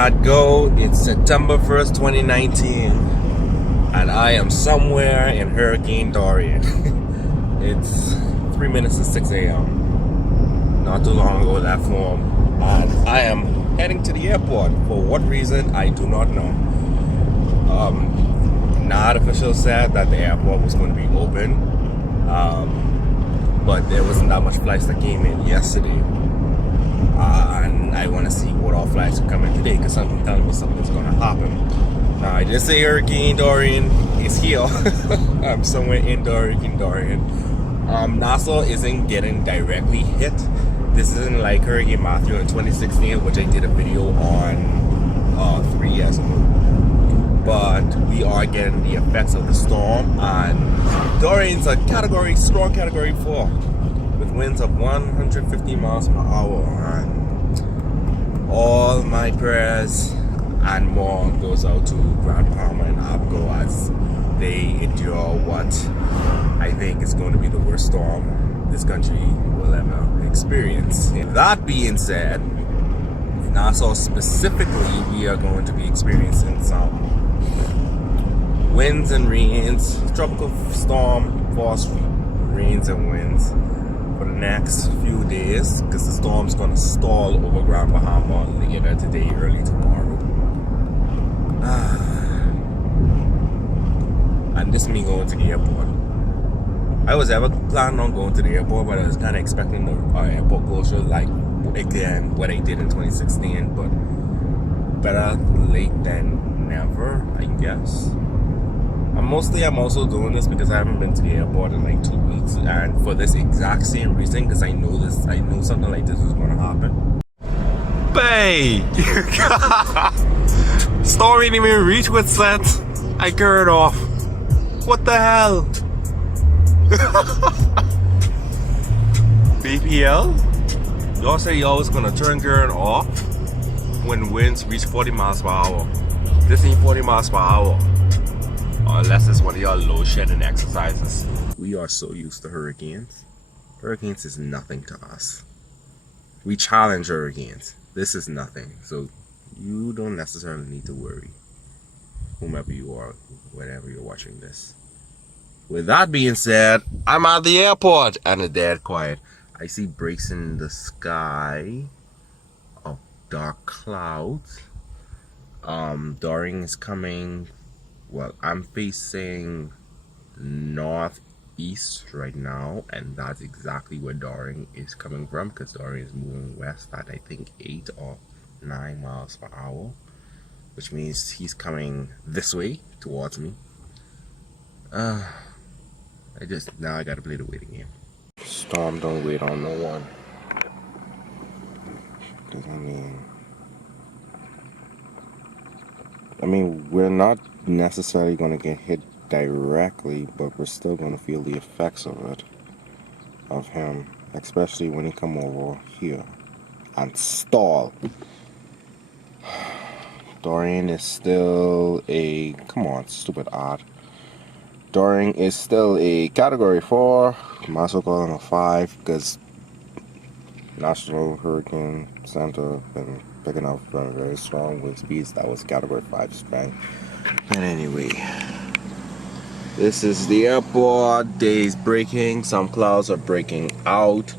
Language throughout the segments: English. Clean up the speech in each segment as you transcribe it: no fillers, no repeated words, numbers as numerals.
Hard go. It's September 1st, 2019, and I am somewhere in Hurricane Dorian. It's 3 minutes to 6 a.m. Not too long ago that form, and I am heading to the airport. For what reason, I do not know. Not official said that the airport was going to be open, but there wasn't that much flights that came in yesterday. And I want to see what all flights are coming today, because something telling me something's going to happen. Now, I did say Hurricane Dorian is here. I'm somewhere in Hurricane Dorian. Nassau isn't getting directly hit. This isn't like Hurricane Matthew in 2016, which I did a video on 3 years ago. But we are getting the effects of the storm, and Dorian's a strong category 4. With winds of 150 miles per hour, and all my prayers and more goes out to Grand Bahama and Abaco as they endure what I think is going to be the worst storm this country will ever experience. That being said, Nassau specifically, we are going to be experiencing some winds and rains, tropical storm, force rains and winds for the next few days, because the storm's going to stall over Grand Bahama later today, early tomorrow. And this is me going to the airport. I was ever planning on going to the airport, but I was kind of expecting the airport closure like again what I did in 2016, but better late than never, I guess. I'm also doing this because I haven't been to the airport in like 2 weeks, and for this exact same reason, because I knew something like this was going to happen. Bay! Storm ain't even reach with set. I cut it off. What the hell? BPL? Y'all say y'all was gonna turn Gurn off when winds reach 40 miles per hour. This ain't 40 miles per hour. Unless it's one of y'all low shedding exercises. We are so used to hurricanes. Hurricanes is nothing to us. We challenge hurricanes. This is nothing. So you don't necessarily need to worry, whomever you are, whenever you're watching this. With that being said, I'm at the airport and it's dead quiet. I see breaks in the sky of dark clouds. Dorian is coming. Well, I'm facing northeast right now, and that's exactly where Dorian is coming from, because Dorian is moving west at I think 8 or 9 miles per hour, which means he's coming this way towards me. Now I gotta play the waiting game. Storm don't wait on no one. I mean, we're not necessarily going to get hit directly, but we're still going to feel the effects of him, especially when he come over here and stall. Dorian is still a, come on, stupid odd. Dorian is still a category 4. I'm also calling a 5 because National Hurricane Center been picking up very, very strong wind speeds. That was category 5 strength. But anyway, this is the airport. Day is breaking. Some clouds are breaking out.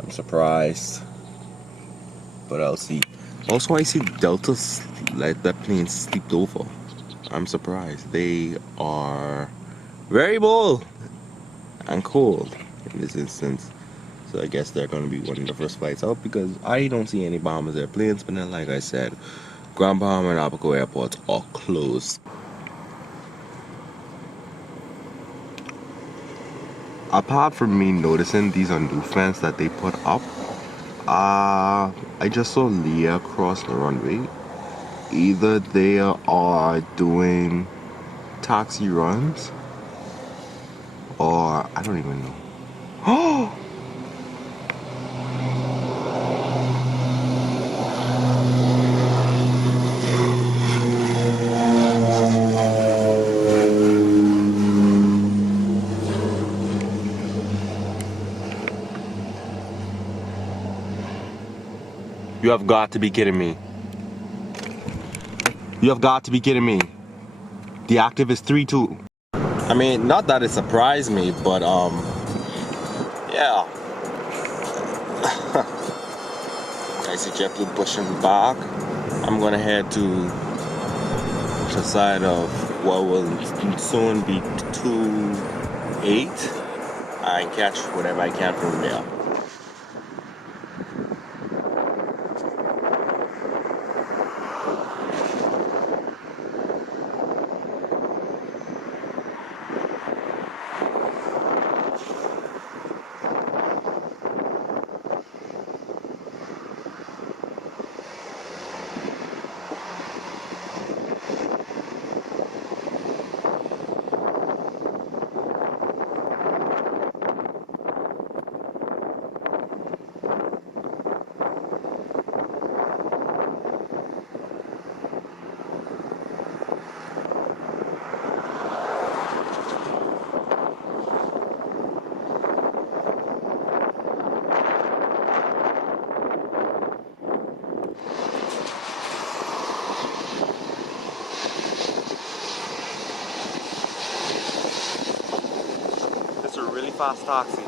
I'm surprised, but I'll see. Also, I see Delta, like that plane slipped over. I'm surprised. They are very bold and cold in this instance. So I guess they're going to be one of the first flights out, because I don't see any Bahamas airplanes. But then, like I said, Grand Bahama and Abaco airports are closed. Apart from me noticing these are new fans that they put up, I just saw Leah cross the runway. Either they are doing taxi runs, or I don't even know. Oh! You have got to be kidding me. You have got to be kidding me. The active is 3.2. I mean, not that it surprised me, but yeah. I see JetBlue pushing back. I'm gonna head to the side of what will soon be 2.8 and catch whatever I can from there. It's a really fast taxi.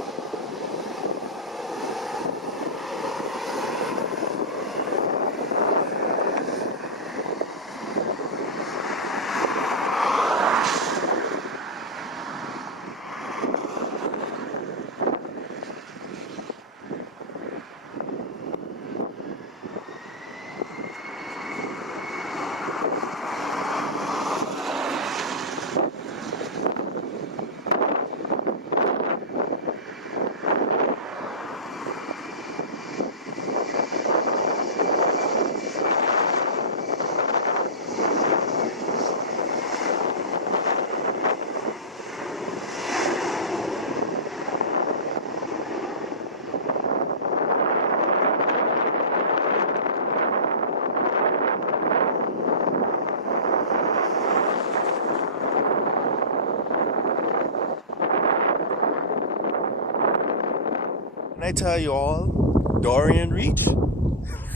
Can I tell you all, Dorian reach?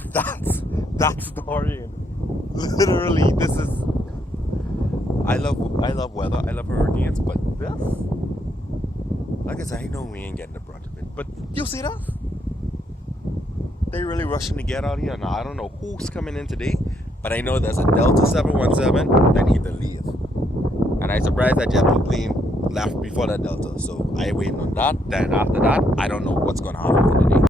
That's Dorian. Literally, this is. I love weather. I love hurricanes, but this, like I said, I know we ain't getting the brunt of it. But you see that? They really rushing to get out here. Now I don't know who's coming in today, but I know there's a Delta 717 that need to leave, and I'm surprised that JetBlue plane left before that Delta. So I waiting on that. Then after that, I don't know what's gonna happen for the day.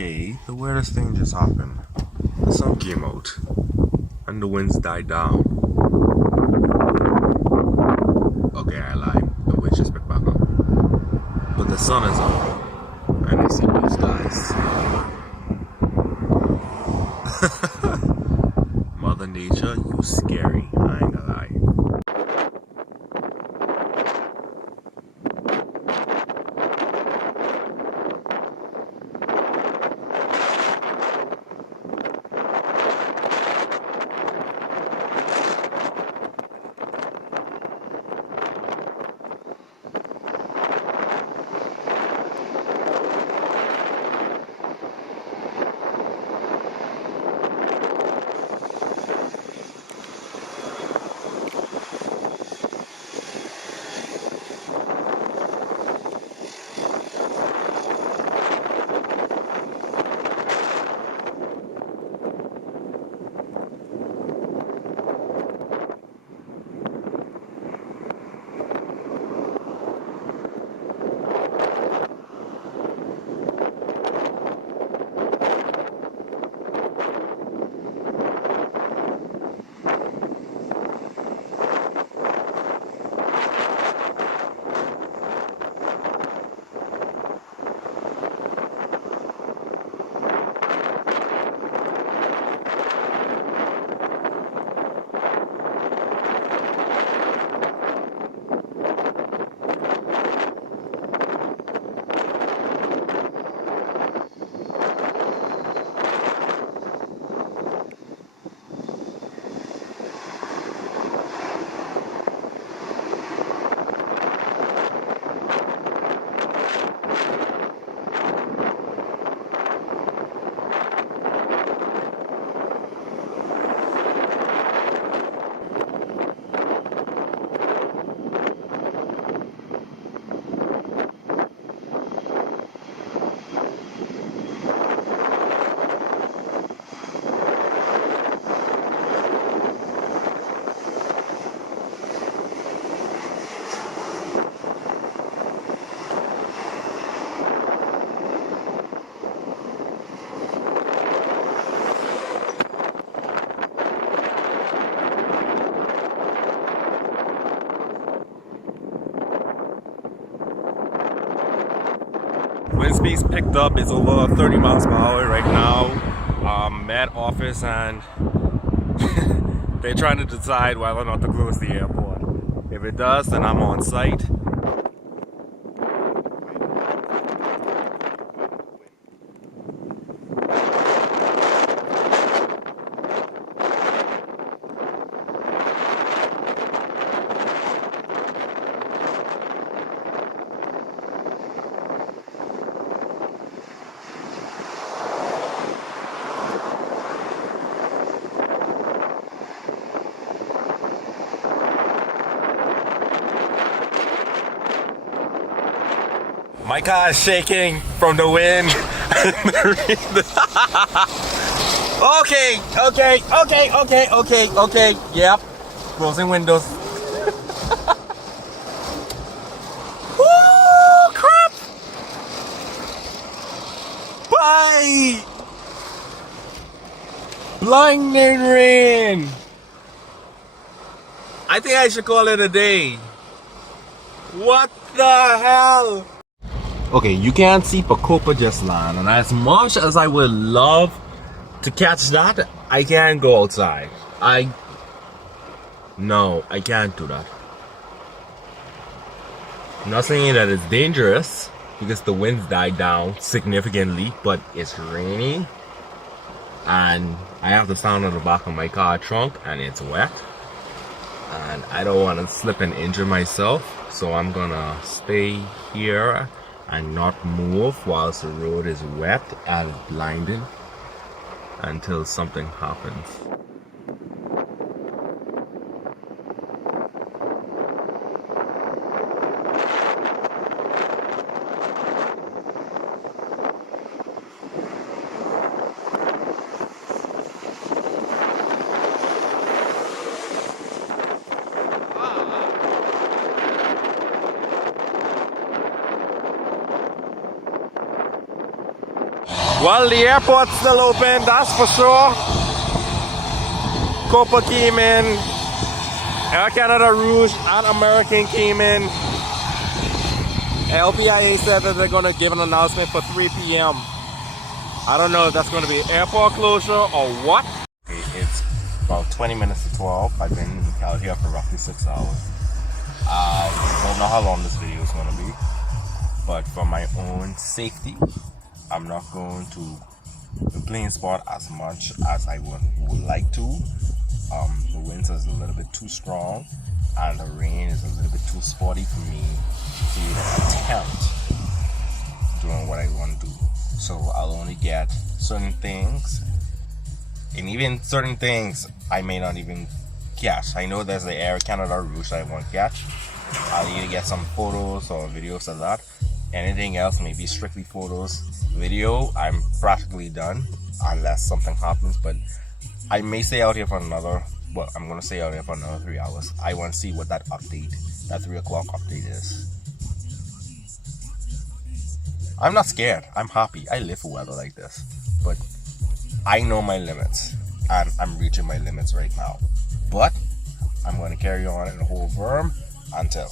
Okay, the weirdest thing just happened. The sun came out and the winds died down. Okay, I lied. The winds just picked back up. But the sun is out and I see blue skies. Mother Nature, you scary. I ain't gonna lie. Wind speed's picked up. It's over 30 miles per hour right now. I'm at office and they're trying to decide whether or not to close the airport. If it does, then I'm on site. My car is shaking from the wind. Okay. Yep. Closing windows. Woo! Crap! Bye! Blinding rain! I think I should call it a day. What the hell? Okay, you can't see Pacopa just land, and as much as I would love to catch that, I can't go outside. No, I can't do that. I'm not saying that it's dangerous because the winds died down significantly, but it's raining and I have to stand on the back of my car trunk and it's wet and I don't want to slip and injure myself, so I'm gonna stay here and not move whilst the road is wet and blinding until something happens. Well, the airport's still open, that's for sure. Copa came in, Air Canada Rouge and American came in. LPIA said that they're going to give an announcement for 3 p.m. I don't know if that's going to be airport closure or what. Okay, it's about 20 minutes to 12. I've been out here for roughly 6 hours. I don't know how long this video is going to be, but for my own safety, I'm not going to the plane spot as much as I would like to. The winds is a little bit too strong and the rain is a little bit too sporty for me to even attempt doing what I want to do. So I'll only get certain things, and even certain things I may not even catch. I know there's the Air Canada Rouge I won't catch. I'll either get some photos or videos of that. Anything else may be strictly photos. Video, I'm practically done unless something happens, but I may stay out here for another, well, I'm going to stay out here for another 3 hours. I want to see what that update, that 3 o'clock update is. I'm not scared. I'm happy. I live for weather like this. But I know my limits, and I'm reaching my limits right now. But I'm going to carry on and hold firm until.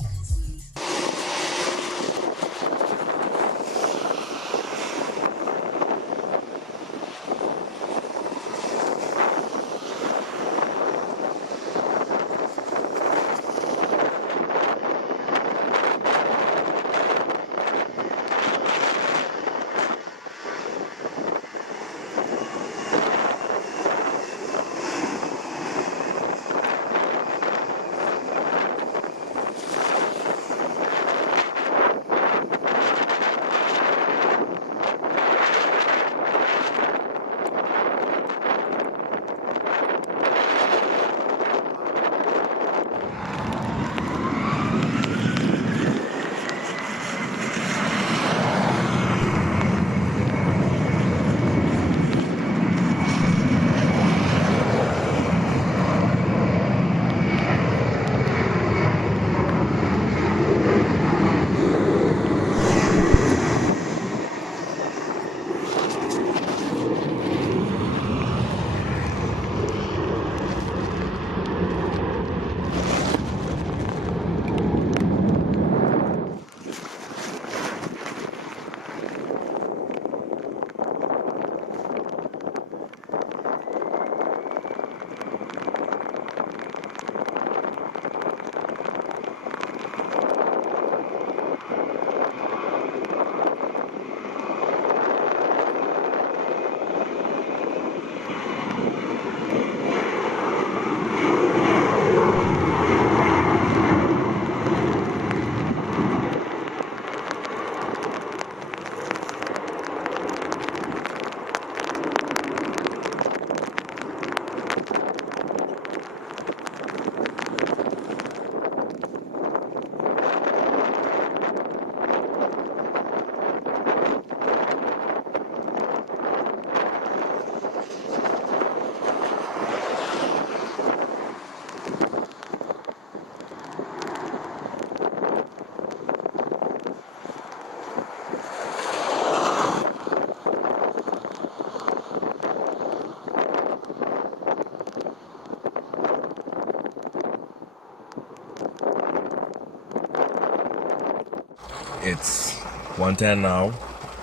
It's 1:10 now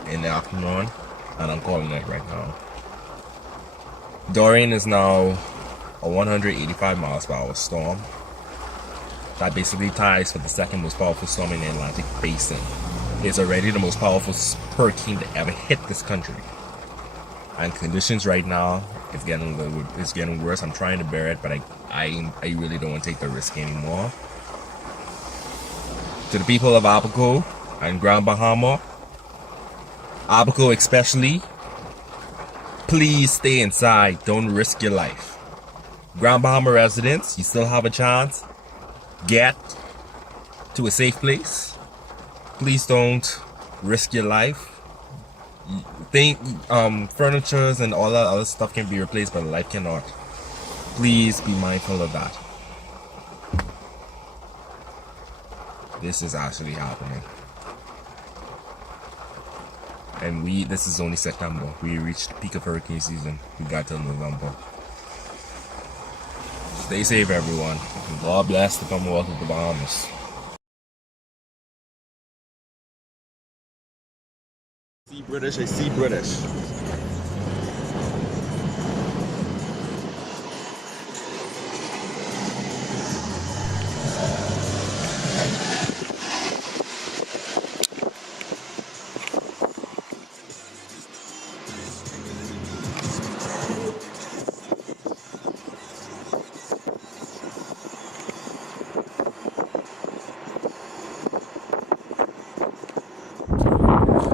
in the afternoon, and I'm calling it right now. Dorian is now a 185 miles per hour storm. That basically ties for the second most powerful storm in the Atlantic Basin. It's already the most powerful hurricane to ever hit this country. And conditions right now, it's getting worse. I'm trying to bear it, but I really don't want to take the risk anymore. To the people of Abaco and Grand Bahama, Abaco especially, please stay inside. Don't risk your life. Grand Bahama residents, you still have a chance. Get to a safe place. Please don't risk your life. Furnitures and all that other stuff can be replaced, but life cannot. Please be mindful of that. This is actually happening. And this is only September. We reached the peak of hurricane season. We got till November. Stay safe, everyone. And God bless the Commonwealth of the Bahamas. See British, I see British.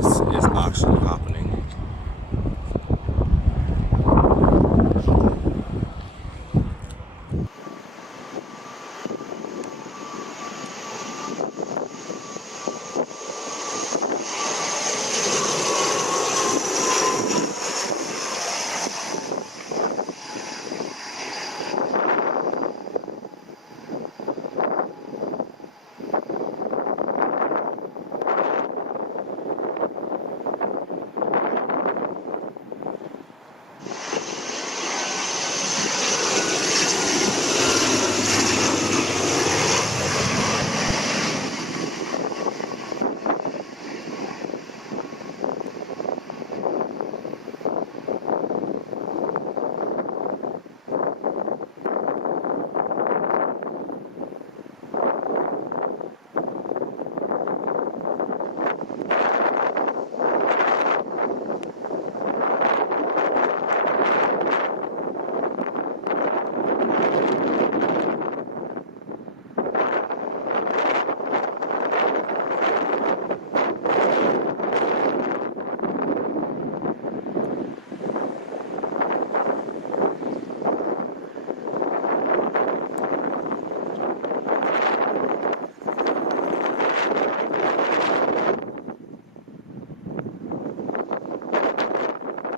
This is actually happening.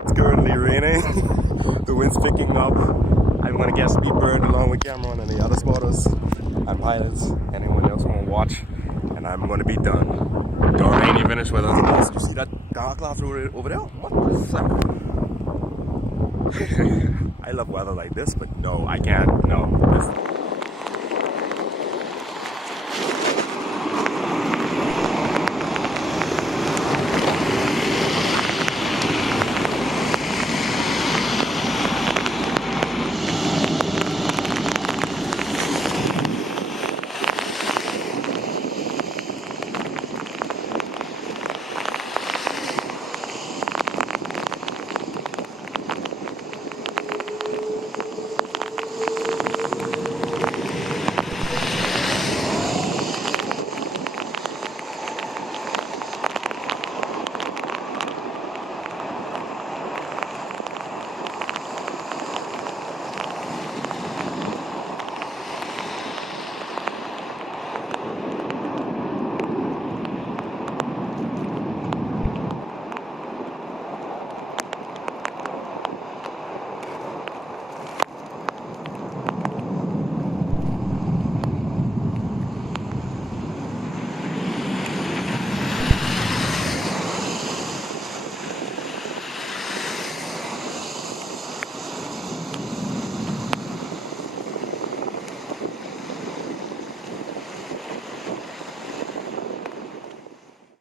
It's currently raining. The wind's picking up. I'm gonna get Speedbird along with Cameron and the other spotters and pilots. Anyone else wanna watch? And I'm gonna be done. Dorian, you finished with us. You see that dark cloud over there? What's that? I love weather like this, but no, I can't. No.